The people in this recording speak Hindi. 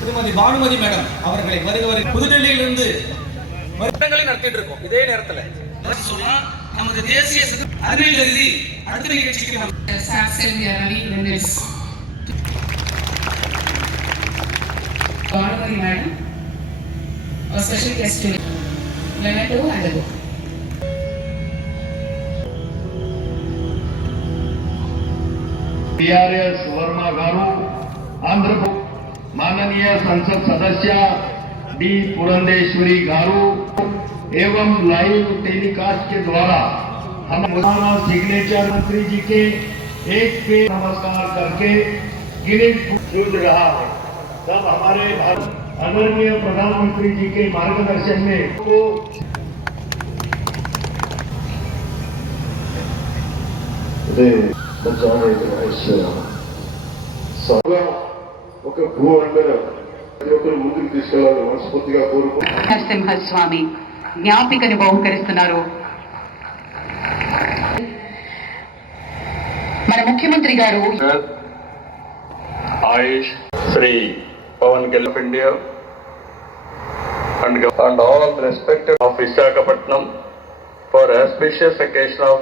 திருமதி பானுமதி மேடம் அவர்களை வருக வரை புதுடெல்லியிலிருந்து வருடங்களை நடத்திட்டு இருக்கோம். இதே நேரத்துல. நமது தேசிய அறிவியல் எழுதி அடுத்த நிகழ்ச்சிக்கு Bhanumathi madam special guest today. Leonardo and. TRS Varma garu, Andhra माननीय संसद सदस्य डी पुरंदेश्वरी गारू, एवं लाइव टेलीकास्ट के द्वारा हम हमारा सिग्नेचर मंत्री जी के एक पे नमस्कार करके जूझ रहा है। तब हमारे भारत आदरणीय प्रधानमंत्री जी के मार्गदर्शन में को అదే బచావే మహేశ్వర సభలో ఒక భూ అందరూ ప్రతి ఒక్కరు ముందుకు తీసుకెళ్లాలని మనస్ఫూర్తిగా కోరుకుంటున్నాను నరసింహస్వామి జ్ఞాపికని బహుకరిస్తున్నారు మన ముఖ్యమంత్రి గారు Aish Sri Pawan Gill of India and, and all respected of Visakhapatnam for auspicious occasion of